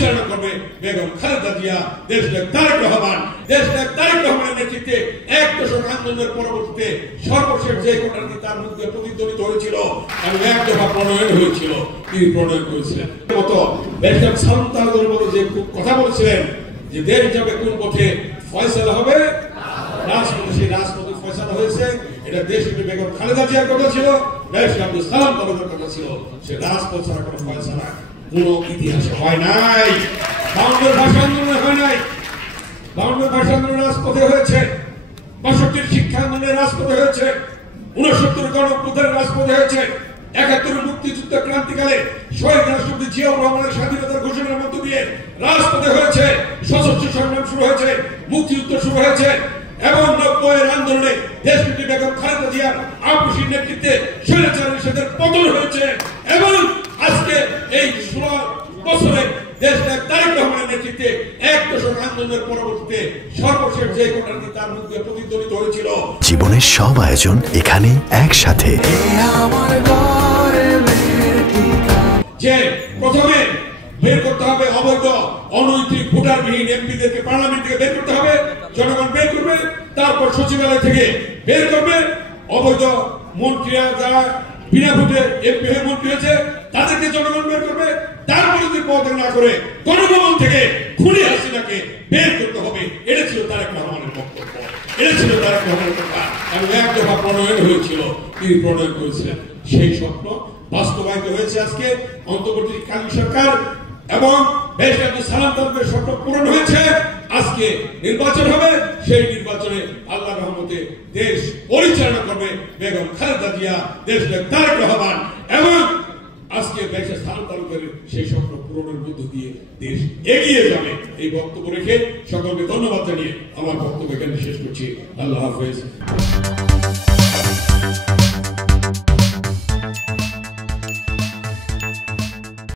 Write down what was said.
পরিচালনা করবে বেগম খালেদা জিয়া, দেশনায়ক তারেক রহমান। দেশনায়ক তারেক রহমানের নেতৃত্বে ১ দশক আন্দোলনের পরবর্তীতে সর্বশেষ যে কোটাটি তার মধ্যে প্রতিদ্বন্দ্বিত হয়েছিল এবং ১ দফা প্রণয়ন হয়েছিল, তিনি প্রণয়ন করেছিলেন। মতো দেশনায়ক সালাম তালুকদারের মতো যে কথা বলছিলেন যে দেশ যাবে কোন পথে, ফয়সালা হবে রাজপথে, সেই রাজপথে ফয়সালা হয়েছে। এটা দেশনেত্রী বেগম খালেদা জিয়ার কথা ছিল, দেশনায়ক সালাম তালুকদারের কথা ছিল। সে রাজপথ ছাড়া কোনো ফয়সালা কোন ইতিহাসে হয় নাই। ৫২ ভাষা আন্দোলনে হয় নাই। ৫২ ভাষা আন্দোলন রাজপথে হয়েছে, ৬২ শিক্ষা আন্দোলনের রাজপথে হয়েছে, ৬৯ গণঅভ্যুত্থানের রাজপথে হয়েছে, ৭১ মুক্তিযুদ্ধ ক্রান্তিকালে শহীদ রাষ্ট্রপতি জিয়াউর রহমানের স্বাধীনতার ঘোষণার মধ্য দিয়ে রাজপথে হয়েছে, সশস্ত্র সংগ্রাম শুরু হয়েছে, মুক্তিযুদ্ধ শুরু হয়েছে এবং ৯০-এর আন্দোলনে দেশনেত্রী বেগম খালেদা জিয়ার আপসী নেতৃত্বে স্বৈরাচারী নিষেধের পতন হয়েছে এবং আজকে এই ১৬ বছরে দেশনায়ক তারেক রহমানের নেতৃত্বে ১ দশক আন্দোলনের পরবর্তীতে সর্বশেষ যে কোটাটি তার মধ্যে প্রতিদ্বন্দ্বিত হয়েছিল। জীবনের সব আয়োজন এখানে একসাথে। যে প্রথমে বের করতে হবে অবৈধ অনৈতিক ভোটারবিহীন এমপিদেরকে পার্লামেন্ট থেকে বের করতে হবে, জনগণ বের করবে। তারপর সচিবালয় থেকে বের করবে অবৈধ মন্ত্রীরা যারা বিনা ভোটে এমপি হয়ে মন্ত্রী হয়েছে, তাদেরকে জনগণ বের করবে। তারপরে যদি পদত্যাগ না করে গণভবন থেকে খুনি হাসিনাকে বের করতে হবে। এটা ছিল তারেক রহমানের বক্তব্য, এটা ছিল তারেক রহমানের কথা এবং ১ দফা প্রণয়ন হয়েছিল, তিনি প্রণয়ন করেছিলেন। সেই স্বপ্ন বাস্তবায়িত হয়েছে আজকে অন্তর্বর্তীকালীন সরকার এবং দেশনায়ক সালাম তালুকদারের স্বপ্ন পূরণ হয়েছে। আজকে নির্বাচন হবে, সেই নির্বাচনে আল্লাহর রহমতে দেশ পরিচালনা করবে বেগম খালেদা জিয়া, দেশনায়ক তারেক রহমান এবং আজকে দেশের সালাম তালুকদারের সেই স্বপ্ন পূরণের মধ্য দিয়ে দেশ এগিয়ে যাবে। এই বক্তব্য রেখে সকলকে ধন্যবাদ জানিয়ে আমার বক্তব্য এখানে শেষ করছি। আল্লাহ হাফেজ।